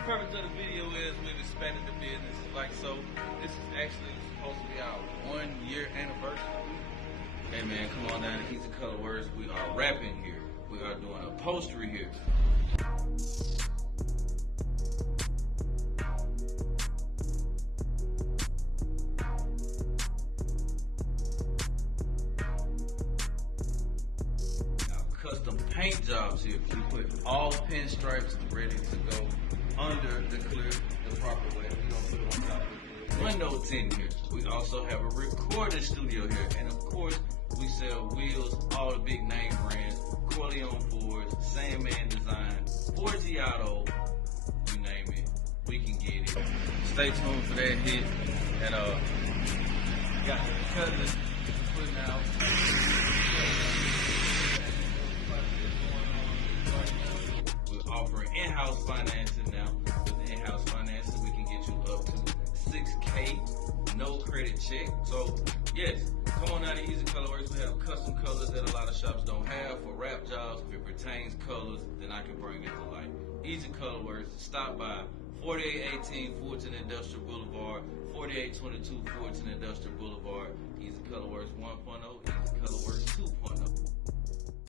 The purpose of the video is we've expanded the business like so. This is actually supposed to be our 1 year anniversary. Hey man, come on down to Ezzy ColorWorks. We are rapping here. We are doing upholstery here. Custom paint jobs here. We put all pinstripes ready to go under the clear the proper way. We don't put it on top of the window tint here. We also have a recording studio here, and of course we sell wheels, all the big name brands, Corleone Fords, Sandman Design, 4G Auto, you name it, we can get it. Stay tuned for that hit, and got the cousins putting out. We're offering in-house financing now. With the in-house financing, we can get you up to $6K, no credit check. So yes, come on down to Ezzy ColorWorks. We have custom colors that a lot of shops don't have for rap jobs. If it pertains colors, then I can bring it to life. Ezzy ColorWorks, stop by 4818 Fulton Industrial Boulevard, 4822 Fulton Industrial Boulevard, Ezzy ColorWorks 1.0, Ezzy ColorWorks 2.0.